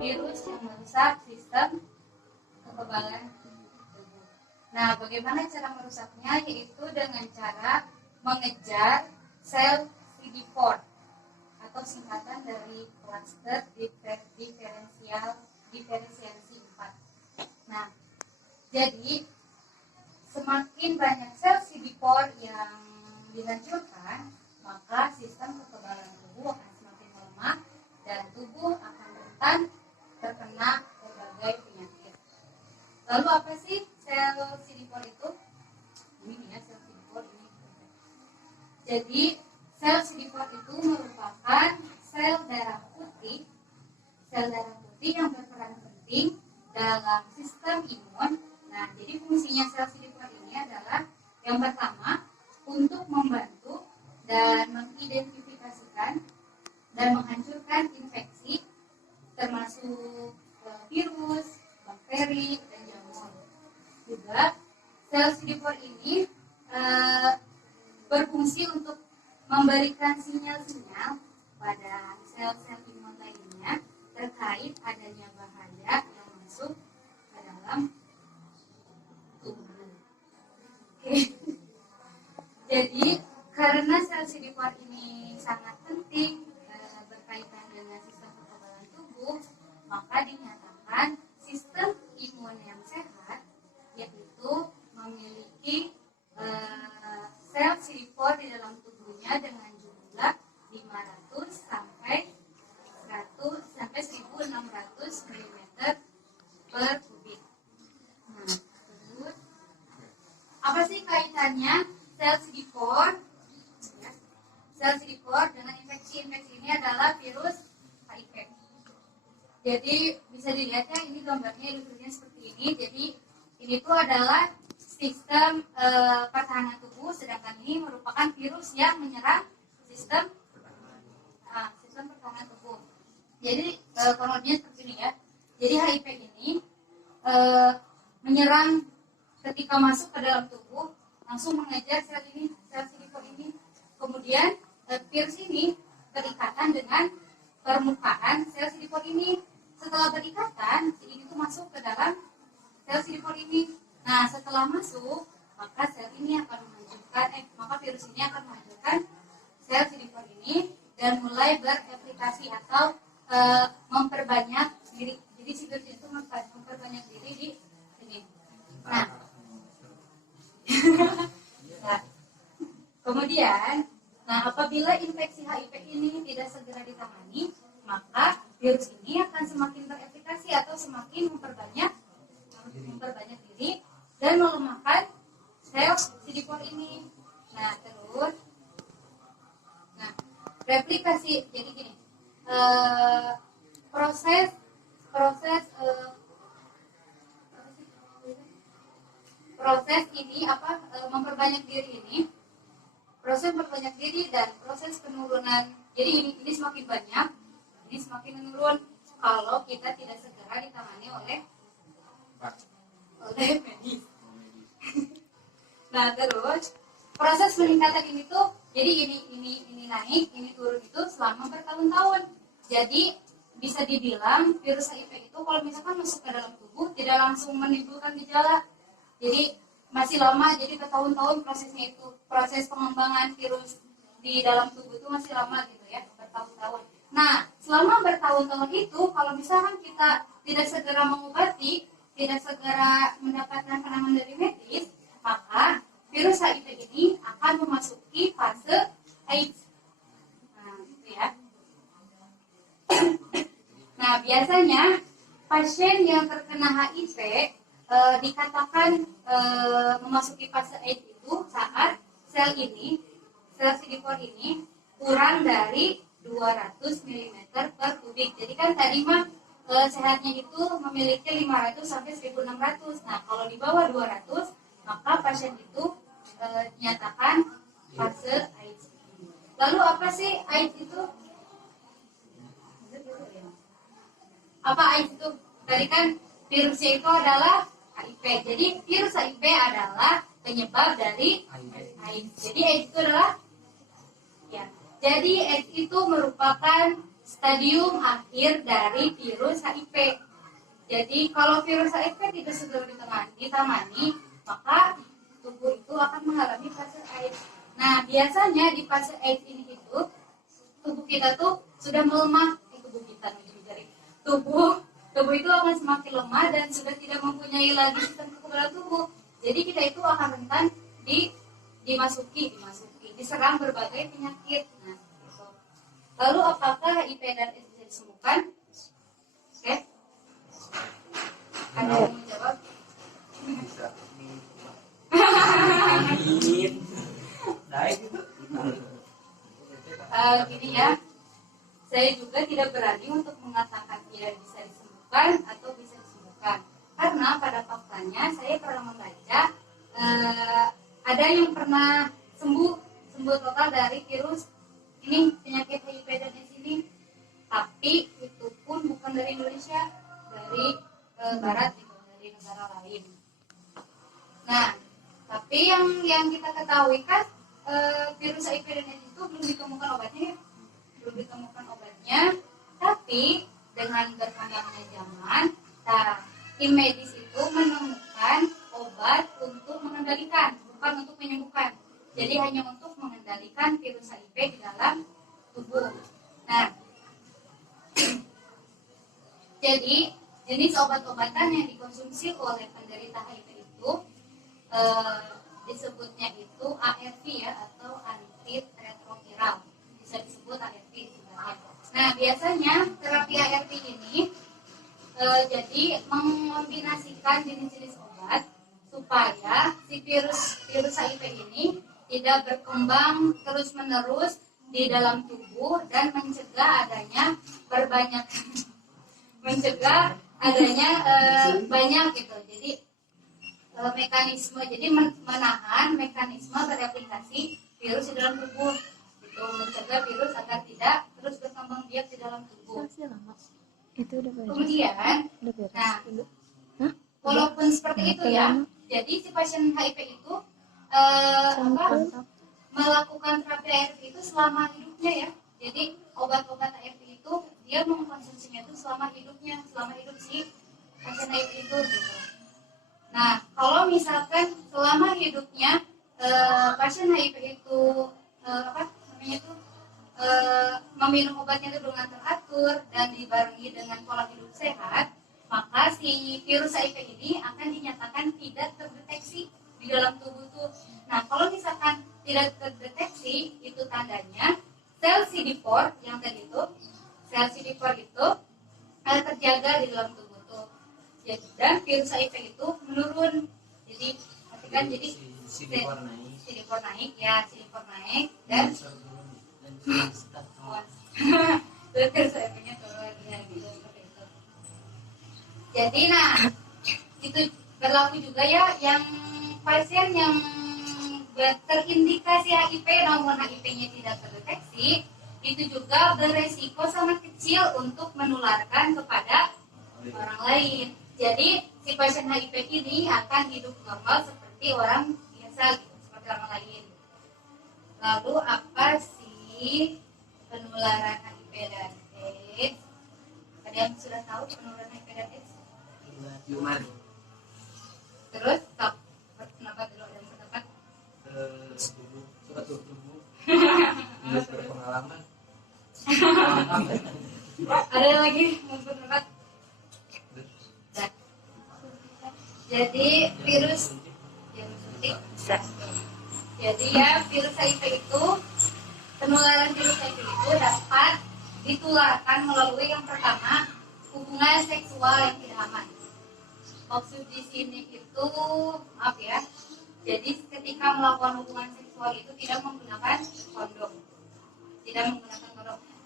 virus yang merusak sistem kekebalan tubuh. Nah, bagaimana cara merusaknya? Yaitu dengan cara mengejar sel CD4 atau singkatan dari cluster diferensiasi 4. Nah, jadi semakin banyak sel CD4 yang dihancurkan, maka sistem kekebalan tubuh akan semakin melemah dan tubuh akan rentan terkena berbagai penyakit. Lalu apa sih sel CD4 itu? Ini ya sel CD4 ini. Jadi sel CD4 itu merupakan sel darah putih yang berperan penting dalam sistem imun. Nah, jadi fungsinya sel CD4 ini adalah yang pertama untuk membantu dan mengidentifikasikan dan menghancurkan infeksi termasuk virus, bakteri, dan jamur. Juga sel CD4 ini berfungsi untuk memberikan sinyal-sinyal pada sel-sel imun lainnya terkait adanya bahaya yang masuk ke dalam tubuh. Oke. Jadi karena sel CD4 ini sangat penting berkaitan dengan sistem kekebalan tubuh, maka dinyatakan sistem imun yang sehat yaitu memiliki sel CD4 di dalam tubuhnya dengan jumlah 500 sampai 1600 mm per kubik. Nah, terus apa sih kaitannya sel CD4? Ya, sel CD4 dengan infeksi ini adalah virus HIV. Jadi bisa dilihat ya, ini gambarnya ilustrasinya seperti ini. Jadi ini tuh adalah sistem pertahanan tubuh, sedangkan ini merupakan virus yang menyerang sistem pertahanan tubuh. Jadi kronologinya seperti ini ya. Jadi HIV ini menyerang ketika masuk ke dalam tubuh, langsung mengejar sel CD4 ini. Kemudian virus ini berikatan dengan permukaan sel CD4 ini. Setelah berikatan, ini tuh masuk ke dalam sel CD4 ini. Nah, setelah masuk, maka virus ini akan menghancurkan sel CD4 ini dan mulai bereplikasi atau memperbanyak diri. Jadi si virus itu memperbanyak diri di sini. Nah, kemudian, apabila infeksi HIV ini tidak segera ditangani, maka virus ini akan semakin bereplikasi atau semakin memperbanyak diri dan melemahkan sel CD4 ini. Nah, terus, replikasi. Jadi gini, proses ini memperbanyak diri ini. Proses memperbanyak diri dan proses penurunan. Jadi ini semakin banyak, ini semakin menurun kalau kita tidak segera ditangani oleh medis. Nah, terus proses peningkatan ini tuh, jadi ini naik, ini turun itu selama bertahun-tahun. Jadi bisa dibilang virus HIV itu kalau misalkan masuk ke dalam tubuh tidak langsung menimbulkan gejala. Jadi masih lama, jadi bertahun-tahun prosesnya itu, proses pengembangan virus di dalam tubuh itu masih lama gitu ya, bertahun-tahun. Nah, selama bertahun-tahun itu kalau misalkan kita tidak segera mengobati, tidak segera mendapatkan penanganan dari medis, maka virus HIV ini akan memasuki fase AIDS. Nah, gitu ya. Nah, biasanya pasien yang terkena HIV dikatakan memasuki fase AIDS itu saat sel CD4 ini kurang dari 200 mm per kubik. Jadi kan tadi mah sehatnya itu memiliki 500 sampai 1600. Nah, kalau di bawah 200, maka pasien itu dinyatakan fase AIDS. Lalu apa sih AIDS itu? Apa AIDS itu? Tadi kan virusnya itu adalah HIV. Jadi virus HIV adalah penyebab dari AIDS. Jadi AIDS itu adalah, ya. Jadi AIDS itu merupakan stadium akhir dari virus HIV. Jadi kalau virus HIV tidak segera ditangani, maka tubuh itu akan mengalami fase AIDS. Nah, biasanya di fase AIDS ini itu tubuh kita tuh sudah melemah, tubuh itu akan semakin lemah dan sudah tidak mempunyai lagi sistem kekebalan tubuh. Jadi kita itu akan rentan dimasuki diserang berbagai penyakit. Nah, gitu. Lalu apakah HIV dan AIDS bisa disembuhkan? Oke. Ada yang mau jawab? Bisa. Gini ya, saya juga tidak berani untuk mengatakan tidak bisa disembuhkan atau bisa disembuhkan, karena pada faktanya saya pernah membaca ada yang pernah sembuh total dari virus ini, penyakit HIV dan AIDS ini, tapi itu pun bukan dari Indonesia, dari barat gitu, dari negara lain. Nah, tapi yang kita ketahui kan virus HIV dan AIDS itu belum ditemukan obatnya, tapi dengan berkembangnya zaman, tim medis itu menemukan obat untuk mengendalikan, bukan untuk menyembuhkan. Jadi hanya untuk mengendalikan virus HIV di dalam tubuh. Nah, jadi jenis obat-obatan yang dikonsumsi oleh penderita HIV itu disebutnya itu ARV ya, atau antiretroviral, bisa disebut ARV sebenarnya. Nah, biasanya terapi ARV ini jadi mengombinasikan jenis-jenis obat supaya si virus HIV ini tidak berkembang terus-menerus di dalam tubuh dan mencegah adanya banyak gitu. Jadi mekanisme, jadi menahan mekanisme bereplikasi virus di dalam tubuh, itu mencegah virus agar tidak terus berkembang biak di dalam tubuh. Kemudian, nah, walaupun seperti itu ya, jadi si pasien HIV itu melakukan terapi ARV itu selama hidupnya ya. Jadi obat-obat ARV itu dia mengkonsumsinya itu selama hidup si pasien HIV itu gitu. Nah, kalau misalkan selama hidupnya pasien HIV itu meminum obatnya itu dengan teratur dan dibarengi dengan pola hidup sehat, maka si virus HIV ini akan dinyatakan tidak terdeteksi di dalam tubuh tuh. Nah, kalau misalkan tidak terdeteksi, itu tandanya sel CD4 yang tadi itu, sel CD4 itu terjaga di dalam tubuh tuh. Dan virus HIV itu menurun. Jadi, jadi CD4 naik ya, CD4 naik dan virus HIV-nya turun ya, gitu seperti itu. Jadi, nah itu berlaku juga ya yang pasien yang terindikasi HIV namun HIV-nya tidak terdeteksi, itu juga beresiko sangat kecil untuk menularkan kepada orang lain. Jadi si pasien HIV ini akan hidup normal seperti orang biasa gitu, seperti orang lain. Lalu apa sih penularan HIV dan AIDS? Ada yang sudah tahu penularan HIV dan AIDS? Ciuman. Terus pendapat dulu, ada yang pendapat? Suka tubuh. Berpengalaman. Ada lagi mau berpendapat? Jadi virus jadi ya virus HIV itu, penularan virus HIV itu dapat ditularkan melalui yang pertama, hubungan seksual yang tidak aman. Maksud di sini itu, maaf ya, jadi ketika melakukan hubungan seksual itu tidak menggunakan kondom.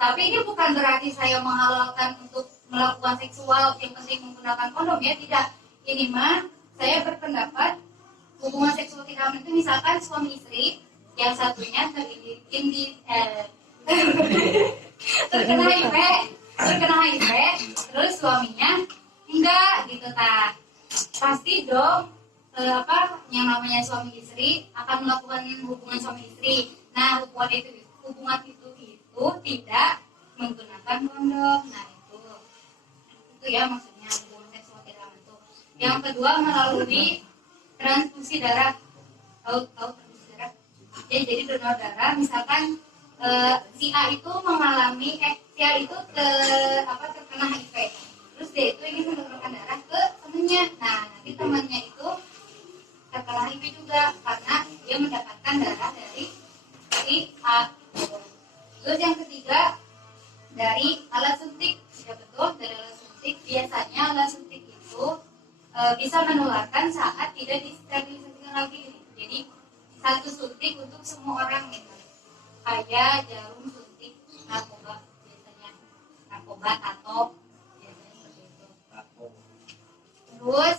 Tapi ini bukan berarti saya menghalalkan untuk melakukan seksual yang penting menggunakan kondom ya, tidak. Ini mah saya berpendapat hubungan seksual tidak aman itu misalkan suami istri, yang satunya terkena HIV, terus suaminya enggak gitu tak. Pasti dong yang namanya suami istri akan melakukan hubungan suami istri. Nah, hubungan itu tidak menggunakan kondom. Nah itu ya maksudnya hubungan seksual tidak menentu. Yang kedua melalui transfusi darah. Tahu transfusi darah? Jadi donor darah, misalkan si A itu mengalami si A itu terkena HIV, terus dia itu ingin mendonorkan darah ke temannya. Nah nanti temannya itu terkena HIV juga karena dia mendapatkan darah dari si A. Terus yang ketiga dari alat suntik. Ya betul, dari alat suntik. Biasanya alat suntik itu bisa menularkan saat tidak disterilisasikan lagi. Jadi satu suntik untuk semua orang gitu. Kayak jarum suntik narkoba, biasanya narkoba atau biasanya seperti itu. Terus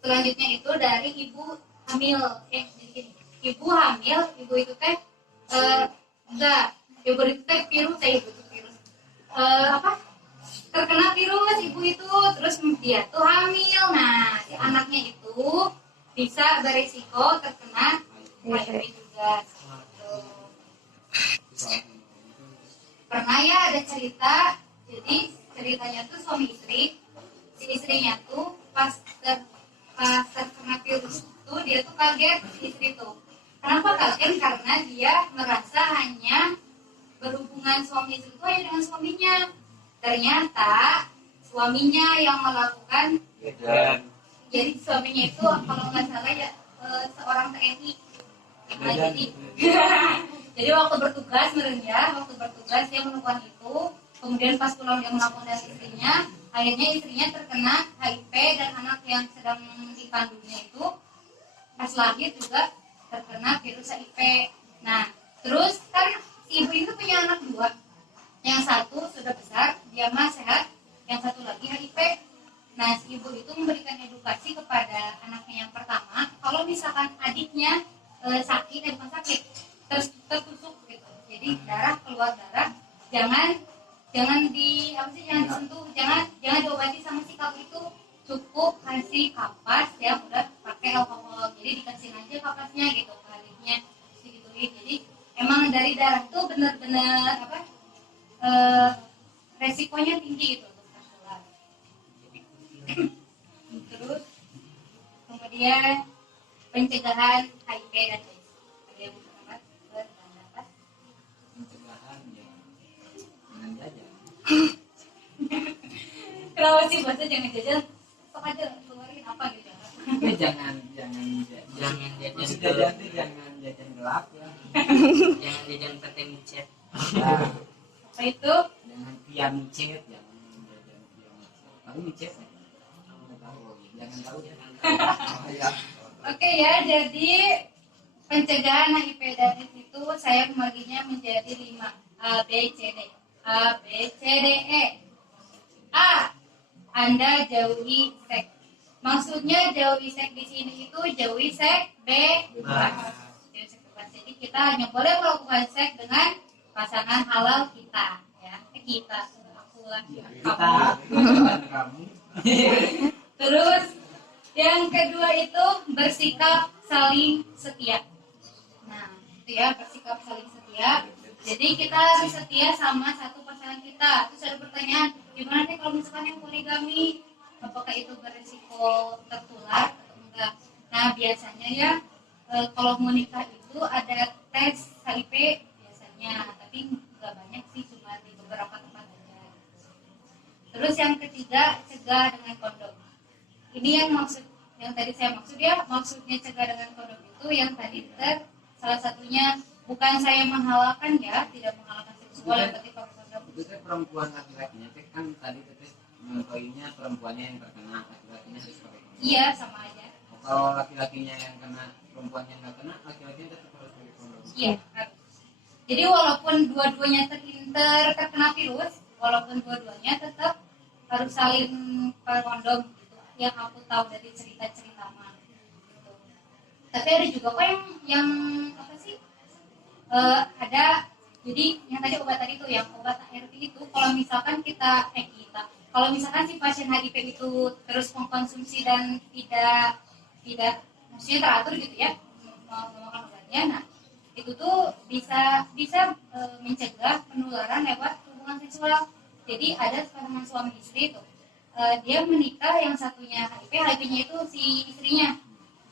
selanjutnya itu dari ibu hamil. Jadi gini, ibu hamil, ibu itu teh ibu itu teh virus terkena virus ibu itu, terus dia tuh hamil. Nah si anaknya itu bisa berisiko terkena HIV juga. Pernah ya ada cerita, jadi ceritanya tuh suami istri, si istrinya tuh pas terkena virus itu dia tuh kaget, si istri tuh. Kenapa kaget? Karena dia merasa hanya berhubungan suami istri itu hanya dengan suaminya. Ternyata suaminya yang melakukan. Jadi suaminya itu kalau nggak salah ya seorang TNI. Nah, jadi waktu bertugas dia melakukan itu, kemudian pas pulang dia melakukan dari istrinya, akhirnya istrinya terkena HIV dan anak yang sedang dikandungnya itu pas lahir juga terkena virus HIV. Nah terus kan si ibu itu punya anak dua, yang satu sudah besar dia mah sehat, yang satu lagi HIV. Nah si ibu itu memberikan edukasi kepada anaknya yang pertama, kalau misalkan adiknya sakit tertusuk gitu, jadi keluar darah, jangan disentuh, jangan diobati sama sikap itu, cukup kasih kapas yang udah pakai alkohol, jadi dikasih aja kapasnya gitu ke adiknya digituin. Jadi emang dari darah itu benar-benar resikonya tinggi gitu untuk tertular. Terus kemudian pencegahan HIV dan AIDS. Ada yang berpendapat? Pencegahan ya dengan jajan. Kenapa sih bahasa jangan jajan? Sok aja keluarin apa gitu. Tapi jangan jajan gelap ya. Jangan jajan pete micet. Nah, Apa itu? jangan via micet, jangan jajan via micet. Tahu micet ya? Jangan tahu ya. Ya. Oke ya, jadi pencegahan HIV dan AIDS itu saya membaginya menjadi 5. A, B, C, D. A, B, C, D, E. A. Anda jauhi seks. Maksudnya jauhi seks di sini itu jauhi seks bebas. Jadi kita hanya boleh melakukan seks dengan pasangan halal kita, ya. Kita, aku lah, Kamu. Terus yang kedua itu bersikap saling setia. Nah, itu ya, bersikap saling setia. Jadi kita harus setia sama satu pasangan kita. Terus ada pertanyaan, gimana nih kalau misalkan yang poligami, apakah itu berisiko tertular atau enggak? Nah, biasanya ya kalau mau nikah itu ada tes HIV biasanya, tapi enggak banyak sih, cuma di beberapa tempat aja. Terus yang ketiga, cegah dengan kondom. Ini yang tadi saya maksud ya, maksudnya cegah dengan kondom itu yang tadi salah satunya bukan saya menghalalkan ya, tidak menghalalkan seksual yang berarti pakai kondom. Itu kan perempuan laki-lakinya kan tadi poinnya perempuannya yang terkena, laki-lakinya harus pakai kondom. Iya, sama aja. Kalau laki-lakinya yang kena, perempuannya nggak kena, laki-lakinya tetap harus pakai kondom. Iya, harus. Jadi walaupun dua-duanya terkena virus, walaupun dua-duanya tetap harus saling pakai kondom gitu. Yang aku tahu dari cerita-cerita mah gitu. Tapi ada juga kok yang apa sih? Ada, jadi yang tadi obat tadi tuh, yang obat ARV itu kalau misalkan kalau misalkan si pasien HIV itu terus mengkonsumsi dan tidak maksudnya teratur gitu ya, memakan obatnya, nah itu tuh bisa bisa mencegah penularan lewat hubungan seksual. Jadi ada pasangan suami istri itu dia menikah, yang satunya HIV, HIV-nya itu si istrinya,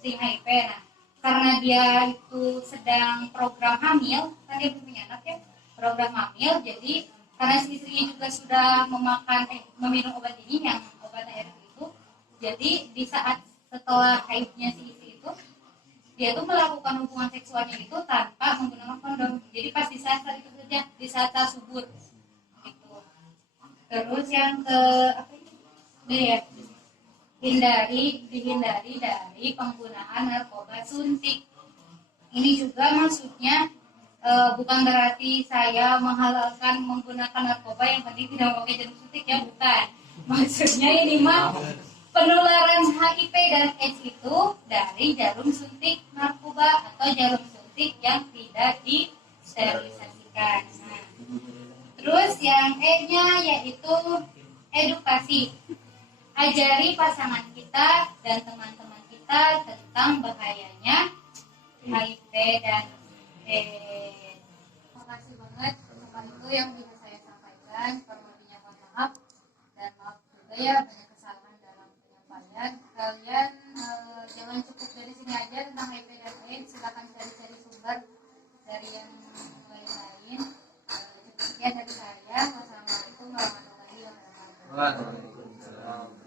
si HIV. Nah, karena dia itu sedang program hamil, kan dia belum punya anak ya, program hamil, jadi karena si istrinya juga sudah meminum obat ini, yang obat ARV itu, jadi di saat setelah haidnya si istri itu, dia tuh melakukan hubungan seksualnya itu tanpa menggunakan kondom. Jadi pas di saat itu saja, di saat subur gitu. Terus yang ke apa itu? Ya, dihindari dari penggunaan narkoba suntik. Ini juga maksudnya bukan berarti saya menghalalkan menggunakan narkoba yang penting tidak memakai jarum suntik ya, bukan. Maksudnya ini mah penularan HIV dan AIDS itu dari jarum suntik narkoba atau jarum suntik yang tidak disterilisasikan. Nah, terus yang E-nya yaitu edukasi. Ajari pasangan kita dan teman-teman kita tentang bahayanya HIV dan AIDS. Terima kasih banget. Cuma itu yang bisa saya sampaikan. Kurang mohon maaf, dan maaf juga ya banyak kesalahan dalam penyampaian. Kalian jangan cukup dari sini aja tentang HIV dan AIDS. Silakan cari-cari sumber dari yang lain-lain. Sekian dari saya. Wassalamualaikum warahmatullahi wabarakatuh. Waalaikumsalam.